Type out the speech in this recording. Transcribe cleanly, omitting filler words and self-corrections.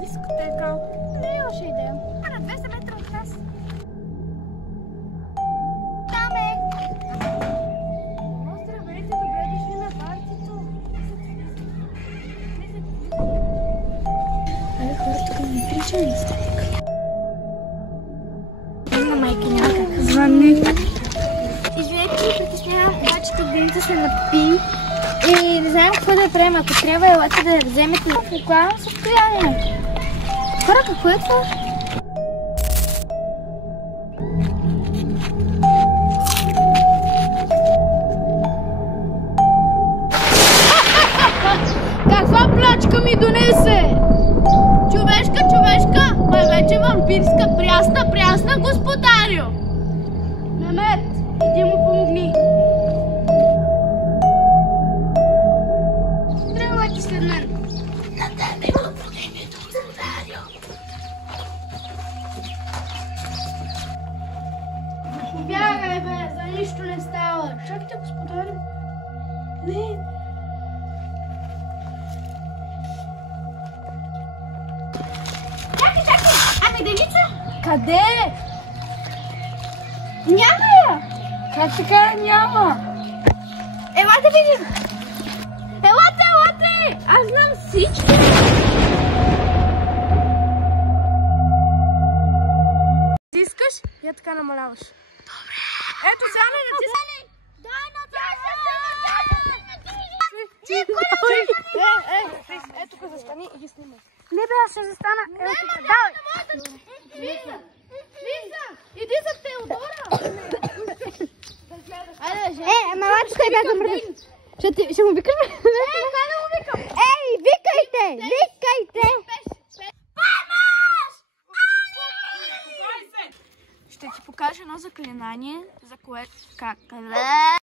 дискотека. Не е лоша идея. На 200 метра от нас. Там е! Здравейте, добре дошли на партито. Абе, хора, тук не прича ли сте? На майка някак. Звънни. Извинете, че притеснявам, обаче тук Деница се напи. И не знаем какво да правим. Ако трябва, елате да я вземете в буквално състояние. Хора, какво е това? Каква плячка ми донесе? Човешка, май вече вампирска, прясна, господарю! Мемет, иди му помогни. Тръгвайте след мен. На тебе го помогни, господарю. Бягай, бе, за нищо не става. Чакайте, господарю. Не. Чакай! Ами Деница? Къде? Няма я! Как така няма? Елате видим! Елате! Аз знам всички! Искаш? Я така намаляваш. Добре. Ето сега не натискай! Дай натискай! Ето тук застани и ги снимай. Не бе, аз ще застана. Ето тук. Давай! Влизам! Иди за Теодора! Ама лачо се бяга мръдна. Ще му викаме? Как да го викам? Ей, викайте! Ще ти покажа едно заклинание, за което... Как?